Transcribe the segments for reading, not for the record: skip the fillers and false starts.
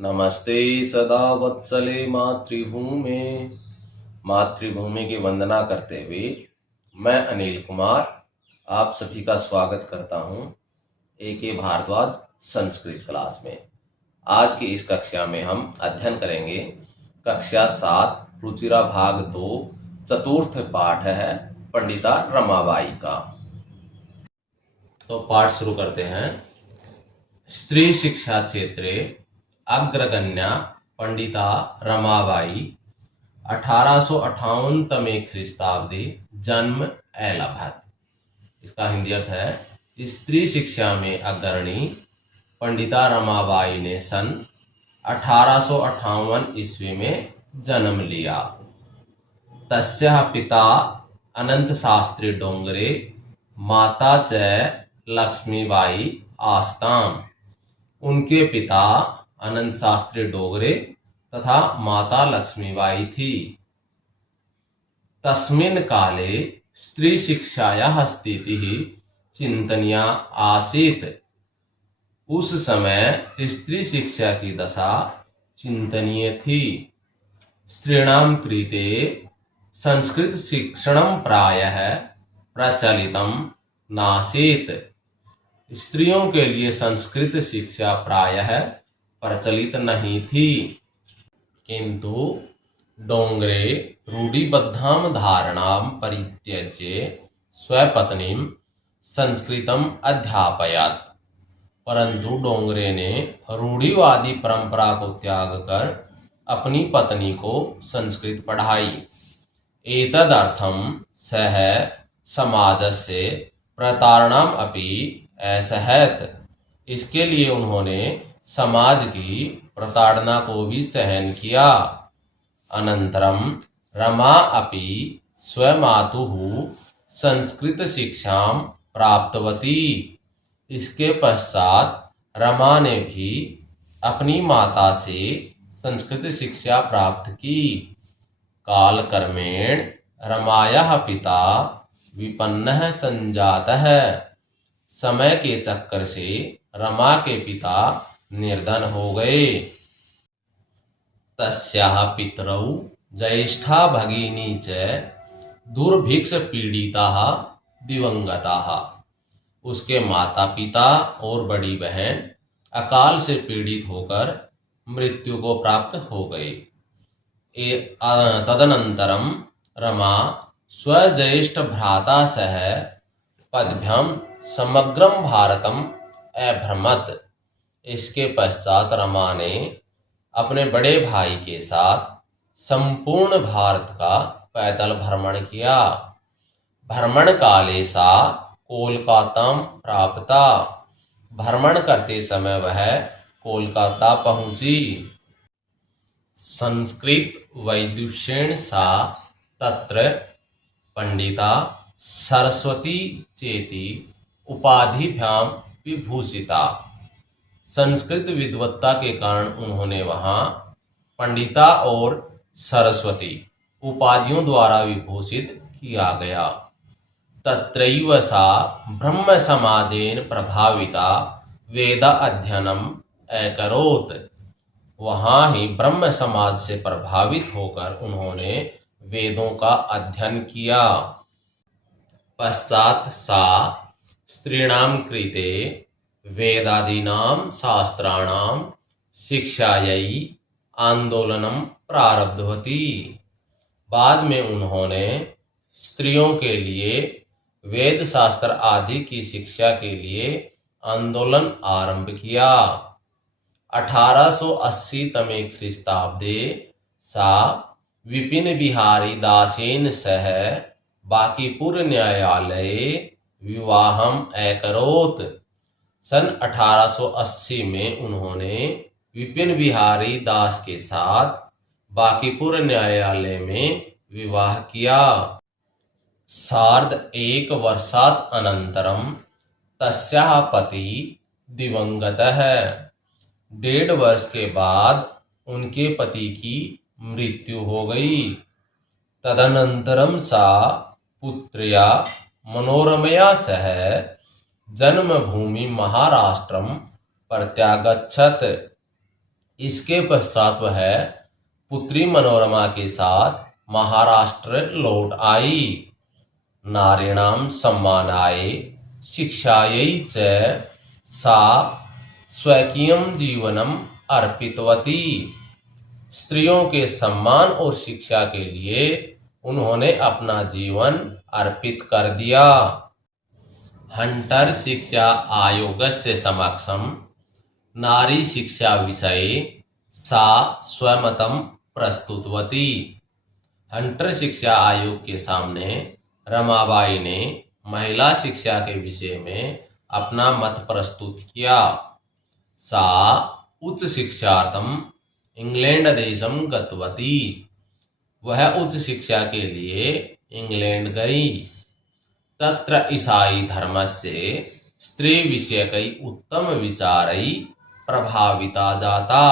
नमस्ते सदा वत्सले मातृभूमे। मातृभूमि की वंदना करते हुए मैं अनिल कुमार आप सभी का स्वागत करता हूं ए भारद्वाज संस्कृत क्लास में। आज की इस कक्षा में हम अध्ययन करेंगे कक्षा 7 रुचिरा भाग 2 चतुर्थ पाठ है पंडिता रमाबाई का। तो पाठ शुरू करते हैं। स्त्री शिक्षा क्षेत्रे अग्रगण्या पंडिता रमाबाई 1858 तमे ख्रीस्ताब्दे जन्म अलभत। इसका हिंदी अर्थ है स्त्री शिक्षा में अग्रणी पंडिता रमाबाई ने सन 1858 ईस्वी में जन्म लिया। तस्याः पिता अनंत शास्त्री डोंगरे माता च लक्ष्मीबाई आस्ताम। उनके पिता अनंत शास्त्री डोगरे तथा माता लक्ष्मीबाई थी। तस्मिन् काले स्त्री शिक्षायाः स्थितिः चिंतनीया आसीत्। उस समय स्त्री शिक्षा की दशा चिंतनीय थी। स्त्रीणां कृते संस्कृत शिक्षणं प्रायः प्रचलितं नासीत्। स्त्रियों के लिए संस्कृत शिक्षा प्रायः प्रचलित नहीं थी, किंतु डोंगरे रूढ़िबद्धां धारणां परित्यज्य स्वपत्नीं संस्कृतम् अध्यापयत्। परंतु डोंगरे ने रूढ़िवादी परंपरा को त्याग कर अपनी पत्नी को संस्कृत पढ़ाई। एतदर्थं सः समाजस्य प्रताड़नाम् अपि असहत। इसके लिए उन्होंने समाज की प्रताड़ना को भी सहन किया। अनंतरम रमा अपि स्वमातुः संस्कृत शिक्षां प्राप्तवती। इसके पश्चात रमा ने भी अपनी माता से संस्कृत शिक्षा प्राप्त की। कालक्रमेण रमायाः पिता विपन्नः संजातः। समय के चक्कर से रमा के पिता निर्धन हो गए। तस्याः पितरौ ज्येष्ठा भगिनी च दुर्भिक्ष पीड़िताः दिवंगताः। उसके माता पिता और बड़ी बहन अकाल से पीड़ित होकर मृत्यु को प्राप्त हो गए। तदनंतरम रमा स्वज्येष्ठ भ्राता सह पद्भ्याम समग्रम भारतम अभ्रमत। इसके पश्चात रमा ने अपने बड़े भाई के साथ संपूर्ण भारत का पैदल भ्रमण किया। भ्रमण काले सा कोलकाता प्राप्ता। भ्रमण करते समय वह कोलकाता पहुंची। संस्कृत वैदुष्येण सा तत्र पंडिता सरस्वती चेति उपाधिभ्याम विभूषिता। संस्कृत विद्वत्ता के कारण उन्होंने वहां पंडिता और सरस्वती उपाधियों द्वारा विभूषित किया गया। तत्रैव सा ब्रह्म समाजेन प्रभाविता वेद अध्ययनम अकरोत्। वहां ही ब्रह्म समाज से प्रभावित होकर उन्होंने वेदों का अध्ययन किया। पश्चात सा स्त्रीणां कृते वेदादीनां शास्त्राणां शिक्षायै आंदोलनम प्रारब्धवती। बाद में उन्होंने स्त्रियों के लिए वेद शास्त्र आदि की शिक्षा के लिए आंदोलन आरंभ किया। 1880 तमे ख्रीस्ताब्दे सा विपिन बिहारी दासेन सह बांकीपुर न्यायालये विवाहम अकरोत्। सन 1880 में उन्होंने विपिन बिहारी दास के साथ बांकीपुर न्यायालय में विवाह किया। सार्ध एक वर्षात् अनंतरम तस्याः पति दिवंगतः। 1.5 वर्ष के बाद उनके पति की मृत्यु हो गई। तदनंतरम सा पुत्र्या मनोरमया सह जन्मभूमि महाराष्ट्रम प्रत्यागच्छत। इसके पश्चात वह पुत्री मनोरमा के साथ महाराष्ट्र लौट आई। नारीणां सम्मानाय शिक्षायै च सा स्वकीयं जीवनम् अर्पितवती। स्त्रियों के सम्मान और शिक्षा के लिए उन्होंने अपना जीवन अर्पित कर दिया। हंटर शिक्षा आयोगस्य समक्षम नारी शिक्षा विषये सा स्वमतं प्रस्तुतवती। हंटर शिक्षा आयोग के सामने रमाबाई ने महिला शिक्षा के विषय में अपना मत प्रस्तुत किया। सा उच्च शिक्षार्थम इंग्लैंड देशम गतवती। वह उच्च शिक्षा के लिए इंग्लैंड गई। तत्र ईसाई धर्मस्य स्त्री विषयकै उत्तम विचारै प्रभाविता जाता।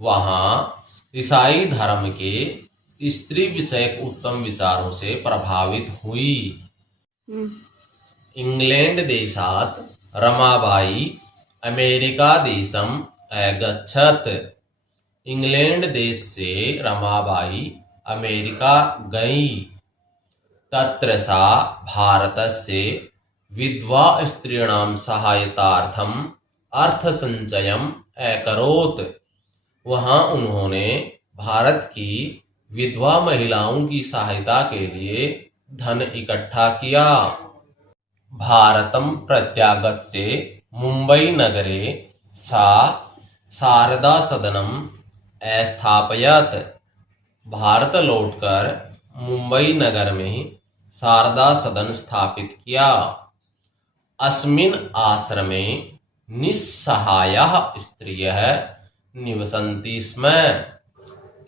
वहाँ ईसाई धर्म के स्त्री विषयक उत्तम विचारों से प्रभावित हुई। इंग्लैंड देशात् रमाबाई अमेरिका देशम अगच्छत्। इंग्लैंड देश से रमाबाई अमेरिका गई। तत्र सा भारतस्य विधवा स्त्रीणां सहायतार्थम अर्थसंचयम् अकरोत्। वहाँ उन्होंने भारत की विधवा महिलाओं की सहायता के लिए धन इकट्ठा किया। भारतं प्रत्यागत्य मुंबई नगरे सा शारदा सदनम् स्थापयत्। भारत लौटकर मुंबई नगर में शारदा सदन स्थापित किया। अस्मिन् आश्रमे निस्सहायाः स्त्रियः निवसन्ति स्म।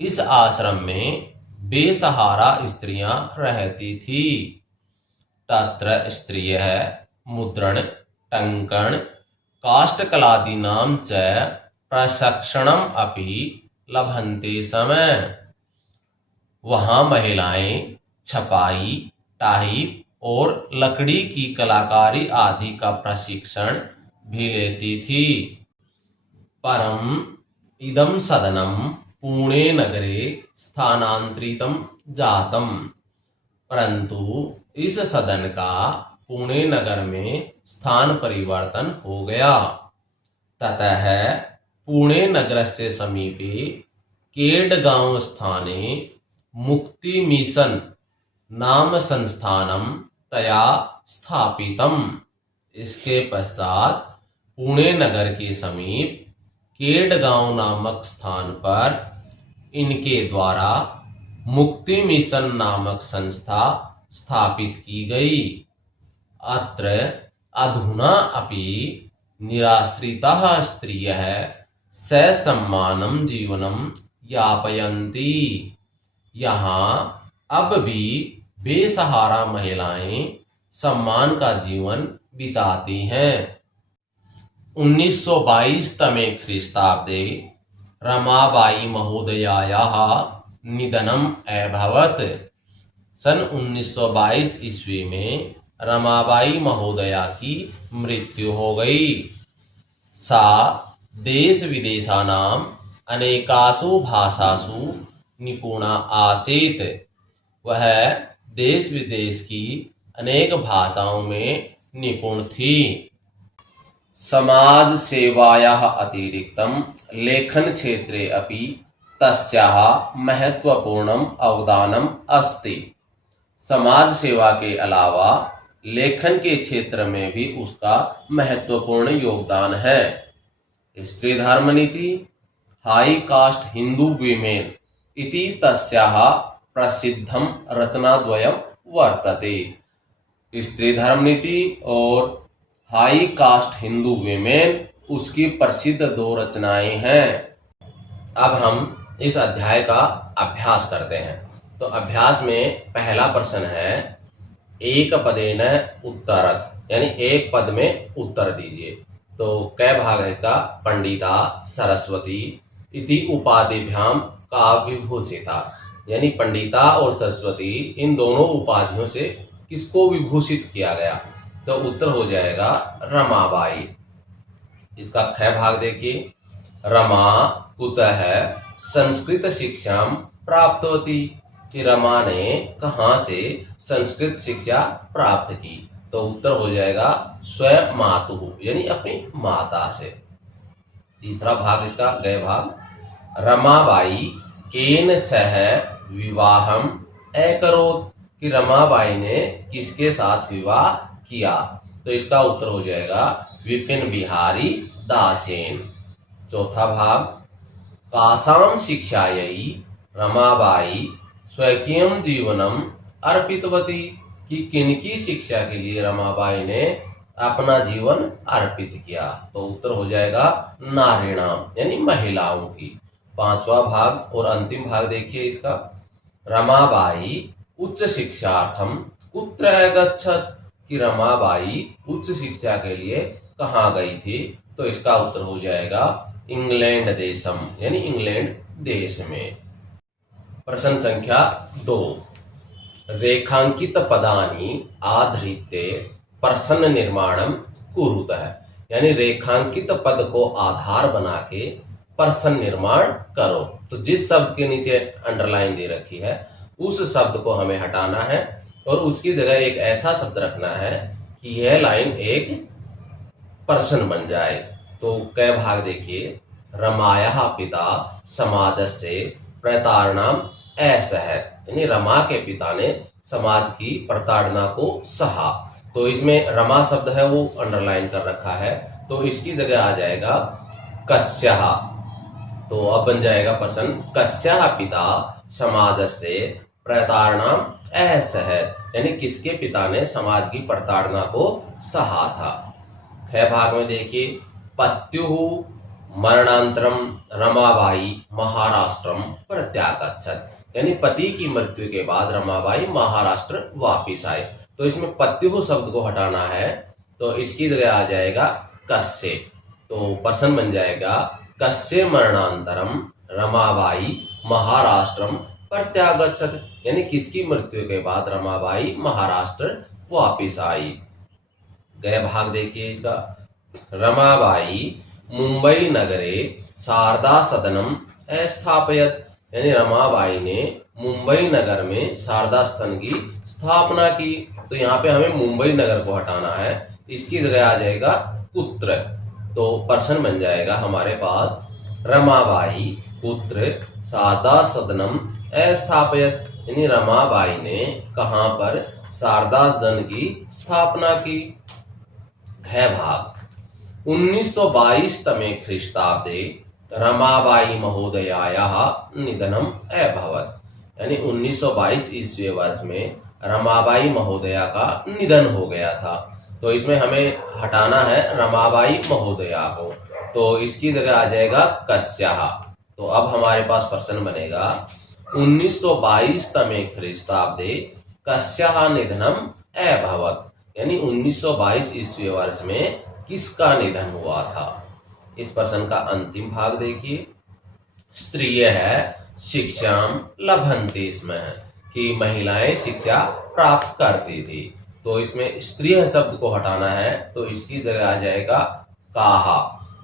इस आश्रम में बेसहारा स्त्रियां रहती थी। तत्र स्त्रियः मुद्रण टंकन काष्ठकलादीनां च प्रशिक्षणम् अपि लभन्ते समय। वहाँ महिलाएं छपाई, टाइप और लकड़ी की कलाकारी आदि का प्रशिक्षण भी लेती थी। परम इदं सदनं पुणे नगरे स्थानांतरितं जातम। परंतु इस सदन का पुणे नगर में स्थान परिवर्तन हो गया। ततः पुणे नगरस्य समीपे केडगांव स्थाने मुक्ति मिशन नाम संस्थानम तया स्थापितम। इसके पश्चात पुणे नगर के समीप केडगांव नामक स्थान पर इनके द्वारा मुक्ति मिशन नामक संस्था स्थापित की गई। अत्र अधुना अपि निराश्रिताः स्त्रियः ससम्मानं जीवनं यापयन्ति। यहाँ अब भी बेसहारा महिलाएं सम्मान का जीवन बिताती हैं। 1922 तमे ख्रीस्ताब्दे रमाबाई महोदयायाः निधनम् अभवत्। सन 1922 ईस्वी में रमाबाई महोदया की मृत्यु हो गई। सा देश विदेशानां अनेकासु भाषासु निपुणा आसीत्। वह देश विदेश की अनेक भाषाओं में निपुण थी। समाज सेवायाः अतिरिक्तं लेखन क्षेत्रे अपि तस्याः महत्वपूर्णम् अवदानम् अस्ति। समाज सेवा के अलावा लेखन के क्षेत्र में भी उसका महत्वपूर्ण योगदान है। स्त्री धर्म नीति हाई कास्ट हिंदू वीमेन इति तस्याः प्रसिद्धं रचनाद्वयं वर्तते। स्त्री धर्म नीति और हाई कास्ट हिंदू वीमेन उसकी प्रसिद्ध दो रचनाएं हैं। अब हम इस अध्याय का अभ्यास करते हैं। तो अभ्यास में पहला प्रश्न है एक पदेन उत्तरत, यानी एक पद में उत्तर दीजिए। तो कै भाग है इसका? पंडिता सरस्वती इति उपाधिभ्याम काव्यविभूषिता, यानी पंडिता और सरस्वती इन दोनों उपाधियों से किसको विभूषित किया गया? तो उत्तर हो जाएगा रमाबाई। इसका ख भाग देखिए, रमा कुतः संस्कृत शिक्षा प्राप्तवती, कि रमा ने कहाँ से संस्कृत शिक्षा प्राप्त की। तो उत्तर हो जाएगा स्वयं मातुः, यानी अपनी माता से। तीसरा भाग इसका गए भाग, रमाबाई केन सह विवाहम अकरोत्, कि रमाबाई ने किसके साथ विवाह किया। तो इसका उत्तर हो जाएगा विपिन बिहारी दासेन। चौथा भाग, कासाम शिक्षायै रमाबाई स्वकीयं जीवनम अर्पितवती, कि किनकी शिक्षा के लिए रमाबाई ने अपना जीवन अर्पित किया। तो उत्तर हो जाएगा नारीणाम, यानी महिलाओं की। पांचवा भाग और अंतिम भाग देखिए इसका, रमाबाई उच्च शिक्षार्थम कुत्र अगच्छत, कि रमाबाई उच्च शिक्षा के लिए कहाँ गई थी। तो इसका उत्तर हो जाएगा इंग्लैंड देशम, यानी इंग्लैंड देश में। प्रश्न संख्या 2, रेखांकित पदानि आधृत्य प्रश्न निर्माणम कुरुतः, यानी रेखांकित पद को आधार बना के प्रश्न निर्माण करो। तो जिस शब्द के नीचे अंडरलाइन दे रखी है उस शब्द को हमें हटाना है और उसकी जगह एक ऐसा शब्द रखना है कि यह लाइन एक प्रश्न बन जाए। तो कई भाग देखिए, रमाया पिता समाजस्य प्रताड़नाम असहत, यानी रमा के पिता ने समाज की प्रताड़ना को सहा। तो इसमें रमा शब्द है वो अंडरलाइन कर रखा है, तो इसकी जगह आ जाएगा कस्यः। तो अब बन जाएगा प्रश्न, कस्यः पिता समाजस्य प्रताड़नाम असहत, यानी किसके पिता ने समाज की प्रताड़ना को सहा था। ख भाग में देखिए, पत्युः मरणांतरम रमाबाई महाराष्ट्रम प्रत्यागच्छत, यानी पति की मृत्यु के बाद रमाबाई महाराष्ट्र वापिस आए। तो इसमें पत्युः शब्द को हटाना है, तो इसकी जगह आ जाएगा कस्य। तो प्रश्न बन जाएगा कस्य मरणांतरम रमाबाई महाराष्ट्रम प्रत्यागच्छत, यानी किसकी मृत्यु के बाद रमाबाई महाराष्ट्र वापिस आई। गए भाग देखिए इसका, रमाबाई मुंबई नगरे शारदा सदनम स्थापयत, यानी रमाबाई ने मुंबई नगर में शारदा सदन की स्थापना की। तो यहाँ पे हमें मुंबई नगर को हटाना है, इसकी जगह आ जाएगा कुत्र। तो प्रश्न बन जाएगा हमारे पास, रमाबाई कुत्र शारदा सदनम स्थापयत, यानी रमाबाई ने कहाँ पर शारदा सदन की स्थापना की। है भाग, 1922 तमे ख्रीष्टाब्दे रमाबाई महोदयायाः निधनम अभवत्, यानी 1922 ईस्वी वर्ष में रमाबाई महोदया का निधन हो गया था। तो इसमें हमें हटाना है रमाबाई महोदया को, तो इसकी जगह आ जाएगा कस्याः। तो अब हमारे पास प्रश्न बनेगा, 1922 तमे ख्रीष्टाब्दे कस्याः निधनम अभवत्, यानी 1922 ईस्वी वर्ष में किसका निधन हुआ था। इस प्रश्न का अंतिम भाग देखिए, स्त्रिय है शिक्षाम लभन्ते स्म, कि महिलाएं शिक्षा प्राप्त करती थी। तो इसमें स्त्रिय शब्द को हटाना है, तो इसकी जगह आ जाएगा काहा,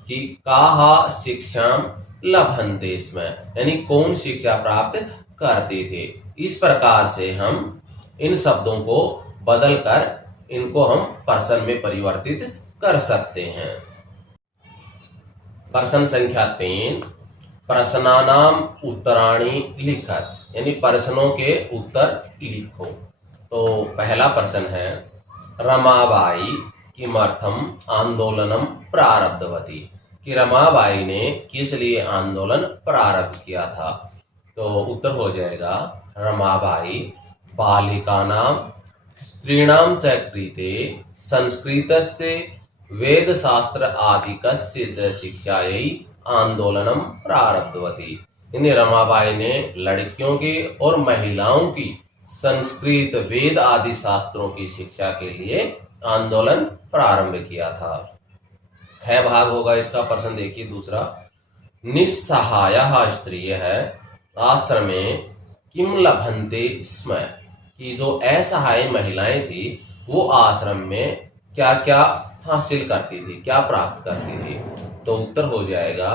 कि काहा शिक्षाम लभन्ते स्म, यानी कौन शिक्षा प्राप्त करते थे। इस प्रकार से हम इन शब्दों को बदल कर इनको हम प्रश्न में परिवर्तित कर सकते हैं। प्रश्न संख्या 3, प्रश्नानाम उत्तराणि लिखत, यानी प्रश्नों के उत्तर लिखो। तो पहला प्रश्न है, रमाबाई किमर्थम आंदोलनम प्रारब्धवती, कि रमाबाई ने किस लिए आंदोलन प्रारंभ किया था। तो उत्तर हो जाएगा, रमाबाई बालिकानां स्त्रीणां च कृते संस्कृतस्य वेदशास्त्र आदिकस्य च शिक्षायै आंदोलनम प्रारब्धवती, यानी रमाबाई ने लड़कियों के और महिलाओं की संस्कृत वेद आदि शास्त्रों की शिक्षा के लिए आंदोलन प्रारंभ किया था। है भाग होगा इसका प्रश्न देखिए दूसरा, निस्सहायः स्त्रिय है आश्रमे किम लभन्ते स्म, कि जो असहाय महिलाएं थी वो आश्रम में क्या क्या हासिल करती थी, क्या प्राप्त करती थी। तो उत्तर हो जाएगा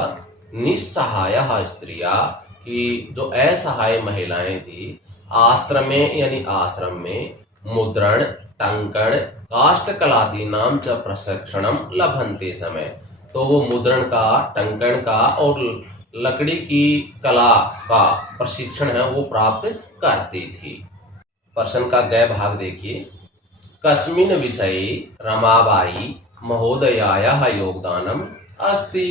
निस्सहायः स्त्रिया, कि जो असहाय महिलाएं थी, आश्रमे यानी आश्रम में मुद्रण, टंकण, काष्ठकलादीनां च प्रशिक्षणं लभन्ते समय, तो वो मुद्रण का, टंकण का और लकड़ी की कला का प्रशिक्षण है वो प्राप्त करती थी। प्रश्न का गय भाग देखिए। कस्मिन् विषये रमाबाई महोदयायाः योगदानम अस्ति,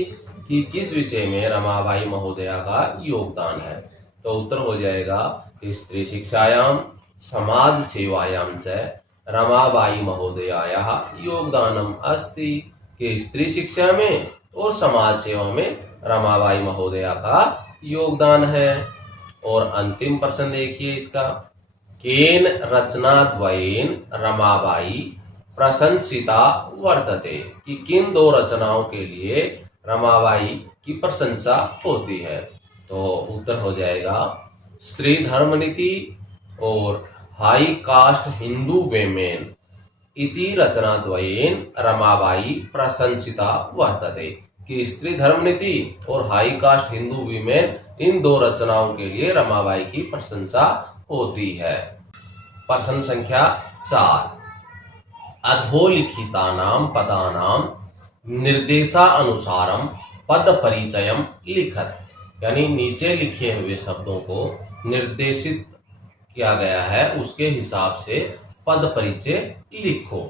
कि किस विषय में रमाबाई महोदया का योगदान है। तो उत्तर हो जाएगा स्त्री शिक्षायाम समाज सेवायां च रमाबाई महोदयायाः योगदानम अस्ति, कि स्त्री शिक्षा में और समाज सेवा में रमाबाई महोदया का योगदान है। और अंतिम प्रश्न देखिए इसका। केन रचनाद्वयेन रमाबाई प्रशंसिता वर्तते, कि किन दो रचनाओं के लिए रमाबाई की प्रशंसा होती है। तो उत्तर हो जाएगा स्त्री धर्म नीति और हाई कास्ट हिंदू वेमेन इति रचनाद्वयेन रमाबाई प्रशंसिता वर्तते, कि स्त्री धर्म नीति और हाई कास्ट हिंदू वीमेन, इन दो रचनाओं के लिए रमाबाई की प्रशंसा होती है। प्रश्न संख्या 4। अधोलिखितानां पदानां निर्देशानुसारम पद परिचयम लिखत, यानी नीचे लिखे हुए शब्दों को निर्देशित किया गया है उसके हिसाब से पद परिचय लिखो।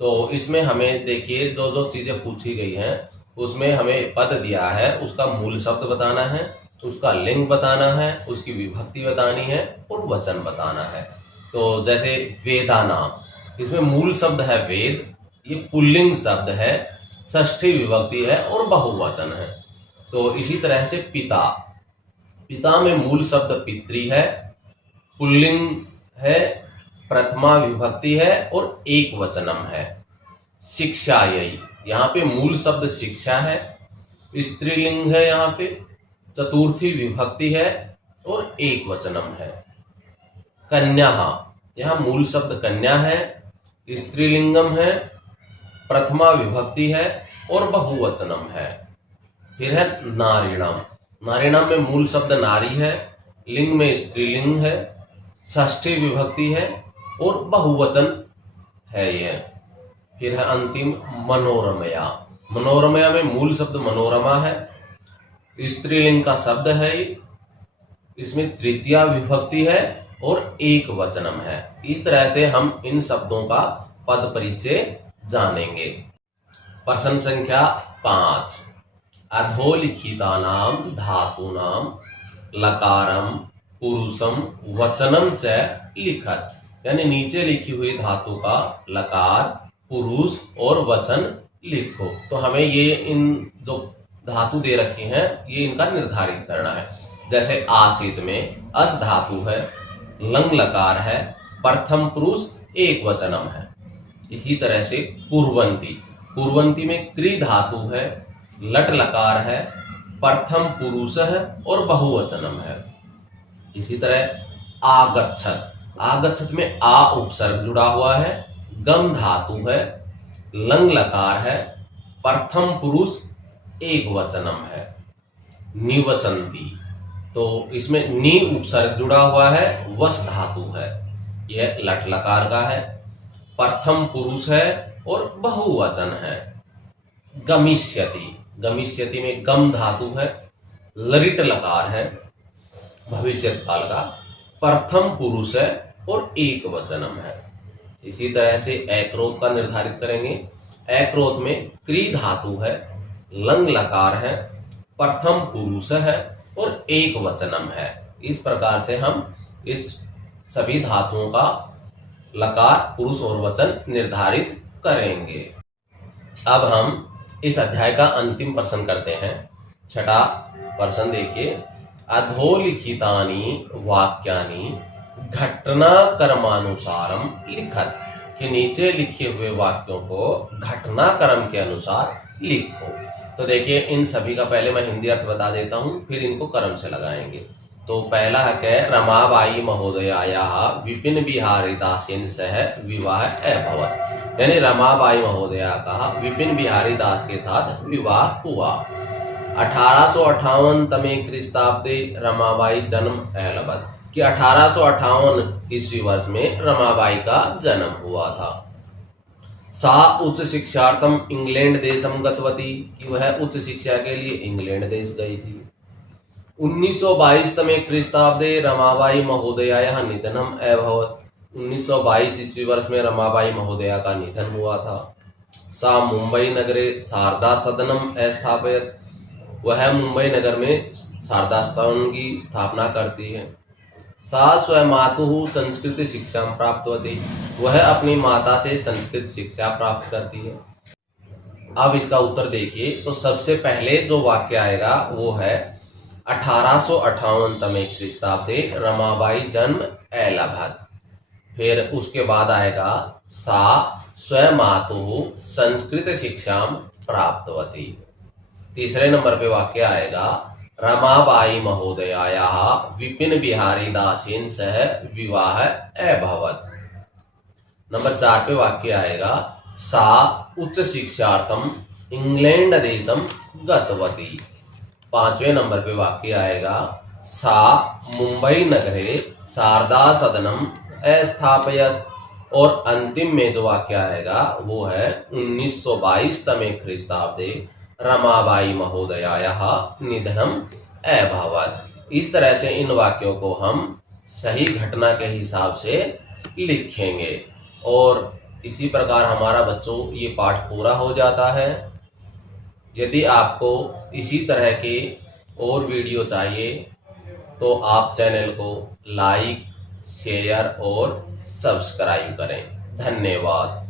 तो इसमें हमें देखिए जो जो चीजें पूछी गई हैं उसमें हमें पद दिया है, उसका मूल शब्द बताना है, उसका लिंग बताना है, उसकी विभक्ति बतानी है और वचन बताना है। तो जैसे वेदानाम, इसमें मूल शब्द है वेद, ये पुल्लिंग शब्द है, षष्ठी विभक्ति है और बहुवचन है। तो इसी तरह से पिता, पिता में मूल शब्द पितृ है, पुल्लिंग है, प्रथमा विभक्ति है और एक वचनम है। शिक्षा, यही यहाँ पे मूल शब्द शिक्षा है, स्त्रीलिंग है, यहाँ पे चतुर्थी विभक्ति है और एक वचनम है। कन्या, यहाँ मूल शब्द कन्या है, स्त्रीलिंगम है, प्रथमा विभक्ति है और बहुवचनम है। फिर है नारीणम, नारीणम में मूल शब्द नारी है, लिंग में स्त्रीलिंग है, षष्ठी विभक्ति है और बहुवचन है यह। फिर है अंतिम मनोरमया, मनोरमया में मूल शब्द मनोरमा है, स्त्रीलिंग का शब्द है, इसमें तृतीया विभक्ति है और एक वचनम है। इस तरह से हम इन शब्दों का पद परिचय जानेंगे। प्रश्न संख्या 5। अधोलिखितानां धातूनां लकारम पुरुषम वचनम च लिखत, यानी नीचे लिखी हुई धातु का लकार, पुरुष और वचन लिखो। तो हमें ये इन जो धातु दे रखी हैं ये इनका निर्धारित करना है। जैसे आसित में अस धातु है, लंग लकार है, प्रथम पुरुष एक वचनम है। इसी तरह से कुर्वंती, कुर्वंती में क्री धातु है, लट लकार है, प्रथम पुरुष है और बहुवचनम है। इसी तरह आगच्छत, आगच्छत में आ उपसर्ग जुड़ा हुआ है, गम धातु है, लंग लकार है, प्रथम पुरुष एक वचनम है। निवसंती, तो इसमें नी उपसर्ग जुड़ा हुआ है, वस धातु है, यह लट लकार का है, प्रथम पुरुष है और बहुवचन है। गमिष्यति, गमिष्यति में गम धातु है, लरिट लकार है, भविष्य काल का, प्रथम पुरुष है और एक वचनम है। इसी तरह से एक्रोत का निर्धारित करेंगे। एक्रोत में क्री धातु है, लंग लकार है, प्रथम पुरुष है और एक वचनम है। इस प्रकार से हम इस सभी धातुओं का लकार, पुरुष और वचन निर्धारित करेंगे। अब हम इस अध्याय का अंतिम प्रश्न करते हैं। 6वां प्रश्न देखिए। अधोलिखितानि वाक्यानि घटना कर्मानुसारम लिखत, कि नीचे लिखे हुए वाक्यों को घटना क्रम के अनुसार लिखो। तो देखिए इन सभी का पहले मैं हिंदी अर्थ बता देता हूँ, फिर इनको क्रम से लगाएंगे। तो पहला है रमाबाई महोदयायाः विपिन बिहारी दासेन सह विवाह अभवत्, यानी रमाबाई महोदया का विपिन बिहारी दास के साथ विवाह हुआ। 1858 तमे ख्रीस्ताब्दे रमाबाई जन्म अहलबत कि 1858 ईस्वी वर्ष में रमाबाई का जन्म हुआ था। सा उच्च शिक्षार्थम इंग्लैंड देशम गतवती कि वह उच्च शिक्षा के लिए इंग्लैंड देश गई थी। 1922 तमे ख्रीस्ताब्दे रमाबाई महोदयायाः निधनम अभवत् 1922 ईस्वी वर्ष में रमाबाई महोदया का निधन हुआ था। सा मुंबई नगरे शारदा सदनम स्थापयत वह मुंबई नगर में शारदा सदन की स्थापना करती है। सा स्वमातुः संस्कृत शिक्षा प्राप्तवती वह अपनी माता से संस्कृत शिक्षा प्राप्त करती है। अब इसका उत्तर देखिए, तो सबसे पहले जो वाक्य आएगा वो है 1858 तमे ख्रीस्ताब्दे रमाबाई जन्म अहलबत। फिर उसके बाद आएगा सा स्वमातुः संस्कृत शिक्षा प्राप्तवती। तीसरे नंबर पे वाक्य आएगा रमाबाई महोदयायाः विपिन बिहारी दासेन सह विवाह अभवत्। नंबर 4 पे वाक्य आएगा सा उच्च शिक्षार्थम इंग्लैंड देशम गतवती। 5वें नंबर पे वाक्य आएगा सा मुंबई नगरे शारदा सदनम स्थापयत। और अंतिम में जो वाक्य आएगा वो है 1922 तमे ख्रीस्ताब्दे रमाबाई महोदयायाः निधनम अभवत्। इस तरह से इन वाक्यों को हम सही घटना के हिसाब से लिखेंगे और इसी प्रकार हमारा बच्चों ये पाठ पूरा हो जाता है। यदि आपको इसी तरह के और वीडियो चाहिए तो आप चैनल को लाइक, शेयर और सब्सक्राइब करें। धन्यवाद।